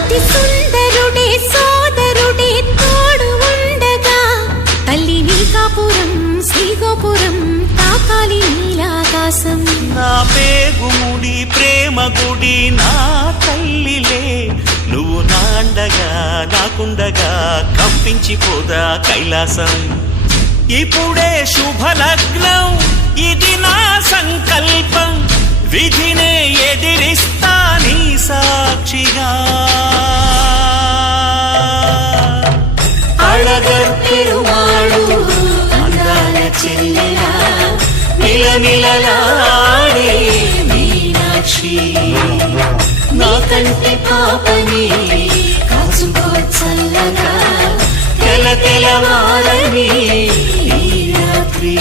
అతి సుందరుడే సోదరుడే తోడు ఉండగా తల్లి నీకాపురం శ్రీగోపురం తాకాలి నీలాకాశం. నా పేగుముడి ప్రేమ గుడి నా తల్లిలే, నువ్వు నాండగా నాకుండగా కంపించిపోదా కైలాసం. ఇప్పుడే శుభలగ్నం ఇది నా సంకల్పం, విధినే ఎదిరిస్తా నీ సాక్షిగా. అళగర్ పెరుమాళు అందాల చెల్లెలా నిలనిలలాడే మీనాక్షి, నీ కంటి పాపని కాచుకో చల్లగా తెల తెలవారని ఈ రాత్రి.